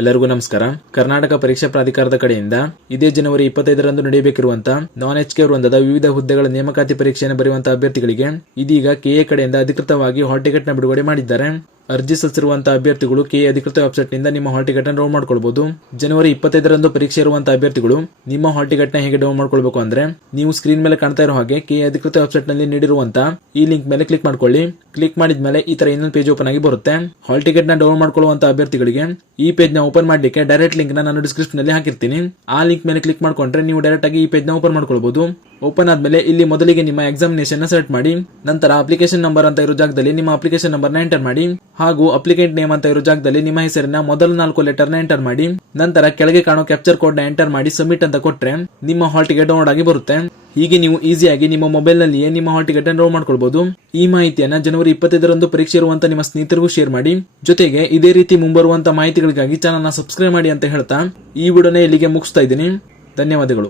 ಎಲ್ಲರಿಗೂ ನಮಸ್ಕಾರ. ಕರ್ನಾಟಕ ಪರೀಕ್ಷಾ ಪ್ರಾಧಿಕಾರದ ಕಡೆಯಿಂದ ಇದೇ ಜನವರಿ 25ರಂದು ನಡೆಯಬೇಕಿರುವಂತಹ ನಾನ್ HK ವೃಂದದ ವಿವಿಧ ಹುದ್ದೆಗಳ ನೇಮಕಾತಿ ಪರೀಕ್ಷೆಯನ್ನು ಬರೆಯುವಂತಹ ಅಭ್ಯರ್ಥಿಗಳಿಗೆ ಇದೀಗ KA ಕಡೆಯಿಂದ ಅಧಿಕೃತವಾಗಿ ಹಾಲ್ ಟಿಕೆಟ್ ನ ಬಿಡುಗಡೆ ಮಾಡಿದ್ದಾರೆ. ಅರ್ಜಿ ಸಲ್ಲಿಸಿರುವಂತಹ ಅಭ್ಯರ್ಥಿಗಳು KA ಅಧಿಕೃತ ವೆಬ್ಸೈಟ್ ನಿಂದ ನಿಮ್ಮ ಹಾಲ್ ಟಿಕೆಟ್ ಅನ್ನು ಡೌನ್ ಮಾಡ್ಕೊಳ್ಬಹುದು. ಜನವರಿ 25ರಂದು ಪರೀಕ್ಷೆ ಇರುವಂತಹ ಅಭ್ಯರ್ಥಿಗಳು ನಿಮ್ಮ ಹಾಲ್ ಟಿಕೆಟ್ ನ ಹೇಗೆ ಡೌನ್ ಮಾಡ್ಕೊಳ್ಬೇಕು ಅಂದ್ರೆ, ನೀವು ಸ್ಕ್ರೀನ್ ಮೇಲೆ ಕಾಣ್ತಾ ಇರೋ ಹಾಗೆ KA ಅಧಿಕೃತ ವೆಬ್ಸೈಟ್ ನಲ್ಲಿ ನೀಡಿರುವಂತಹ ಈ ಲಿಂಕ್ ಮೇಲೆ ಕ್ಲಿಕ್ ಮಾಡ್ಕೊಳ್ಳಿ. ಕ್ಲಿಕ್ ಮಾಡಿದ್ಮೇಲೆ ಈ ತರ ಇನ್ನೊಂದು ಪೇಜ್ ಓಪನ್ ಆಗಿ ಬರುತ್ತೆ. ಹಾಲ್ ಟಿಕೆಟ್ ನ ಡೌನ್ ಮಾಡ್ಕೊಳ್ಳುವಂತಹ ಅಭ್ಯರ್ಥಿಗಳಿಗೆ ಈ ಪೇಜ್ ನ ಓಪನ್ ಮಾಡ್ಲಿಕ್ಕೆ ಡೈರೆಕ್ಟ್ ಲಿಂಕ್ ನಾನು ಡಿಸ್ಕ್ರಿಪ್ಷನ್ ನಲ್ಲಿ ಹಾಕಿರ್ತೀನಿ. ಆ ಲಿಂಕ್ ಮೇಲೆ ಕ್ಲಿಕ್ ಮಾಡ್ಕೊಂಡ್ರೆ ನೀವು ಡೈರೆಕ್ಟ್ ಆಗಿ ಈ ಪೇಜ್ ನ ಓಪನ್ ಮಾಡ್ಕೊಳ್ಬಹುದು. ಓಪನ್ ಆದ್ಮೇಲೆ ಇಲ್ಲಿ ಮೊದಲಿಗೆ ನಿಮ್ಮ ಎಕ್ಸಾಮಿನೇಷನ್ ನ ಸೆಲೆಕ್ಟ್ ಮಾಡಿ, ನಂತರ ಅಪ್ಲಿಕೇಶನ್ ನಂಬರ್ ಅಂತ ಇರೋ ಜಾಗದಲ್ಲಿ ನಿಮ್ಮ ಅಪ್ಲಿಕೇಶನ್ ನಂಬರ್ ನ ಎಂಟರ್ ಮಾಡಿ, ಹಾಗೂ ಅಪ್ಲಿಕೆಂಟ್ ನೇಮ್ ಅಂತ ಇರೋ ಜಾಗದಲ್ಲಿ ನಿಮ್ಮ ಹೆಸರಿನ ಮೊದಲ 4 ಲೆಟರ್ ನ ಎಂಟರ್ ಮಾಡಿ, ನಂತರ ಕೆಳಗೆ ಕಾಣೋ ಕ್ಯಾಪ್ಚರ್ ಕೋಡ್ ನ ಎಂಟರ್ ಮಾಡಿ ಸಬ್ಮಿಟ್ ಅಂತ ಕೊಟ್ರೆ ನಿಮ್ಮ ಹಾಲ್ ಟಿಕೆಟ್ ಡೌನ್ಲೋಡ್ ಆಗಿ ಬರುತ್ತೆ. ಹೀಗೆ ನೀವು ಈಸಿಯಾಗಿ ನಿಮ್ಮ ಮೊಬೈಲ್ ನಲ್ಲಿಯೇ ನಿಮ್ಮ ಹಾಲ್ ಟಿಕೆಟ್ ಅನ್ನು ಡೌನ್ ಮಾಡ್ಕೊಳ್ಬಹುದು. ಈ ಮಾಹಿತಿಯನ್ನ ಜನವರಿ 25ರಂದು ಪರೀಕ್ಷೆ ಇರುವಂತ ನಿಮ್ಮ ಸ್ನೇಹಿತರಿಗೂ ಶೇರ್ ಮಾಡಿ. ಜೊತೆಗೆ ಇದೇ ರೀತಿ ಮುಂಬರುವಂತ ಮಾಹಿತಿಗಳಿಗಾಗಿ ಚಾನಲ್ ನ ಸಬ್ಸ್ಕ್ರೈಬ್ ಮಾಡಿ ಅಂತ ಹೇಳ್ತಾ ಈ ವಿಡಿಯೋನ ಇಲ್ಲಿಗೆ ಮುಗಿಸ್ತಾ ಇದ್ದೀನಿ. ಧನ್ಯವಾದಗಳು.